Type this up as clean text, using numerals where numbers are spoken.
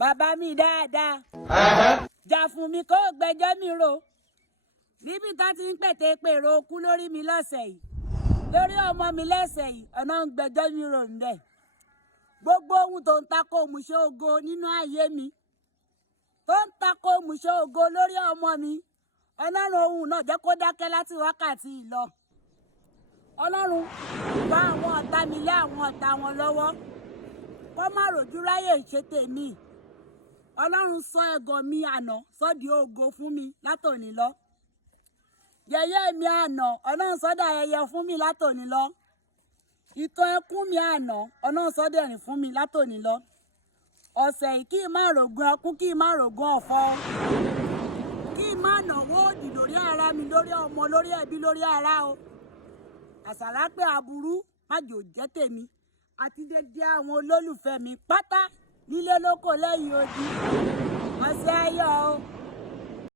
bàbá mi dáadáa jà fún mi kó gbẹ́jọ́ mi rò níbi tó ti ń pètè pèrò okú lórí mi lọ́sẹ̀ yìí lórí ọmọ mi lẹ́sẹ̀ yìí ọ̀nà ń gbẹ́jọ́ mi rò ń bẹ̀ gbogbo ohun tó ń takò òmùṣe ògo nínú ayé mi tó ń takò òmùṣe ògo lórí ọmọ mi ọlọ́run ohun náà jẹ́ kó dákẹ́ láti wákàtí ìlọ ọlọ́run bá àwọn ọ̀tá mi lé àwọn ọ̀tá wọn lọ́wọ́ kó má rojú ráyè ṣe tèmi ọlọ́run sọ ẹ̀gàn mi àná sọ́dí ògo fún mi látòní lọ yẹ̀yẹ́ mi àná ọlọ́run sọ́dọ̀ ayẹyẹ fún mi látòní lọ ìtàn ẹkún mi àná ọlọ́run sọ́dọ̀ ẹ̀rín fún mi látòní lọ ọ̀sẹ̀ yìí kí n má rògùn ẹkún kí n má rògùn ọ̀fọ̀ kí n má náwó òdì lórí ara mi lórí ọmọ lórí ẹbí lórí ara o àṣàlá pé aburú májò jẹ́ tèmi àti dédé àwọn olólùfẹ́ mi pátá nílé lóko lẹ́yìn odi ọ̀sẹ̀ ayọ̀ o.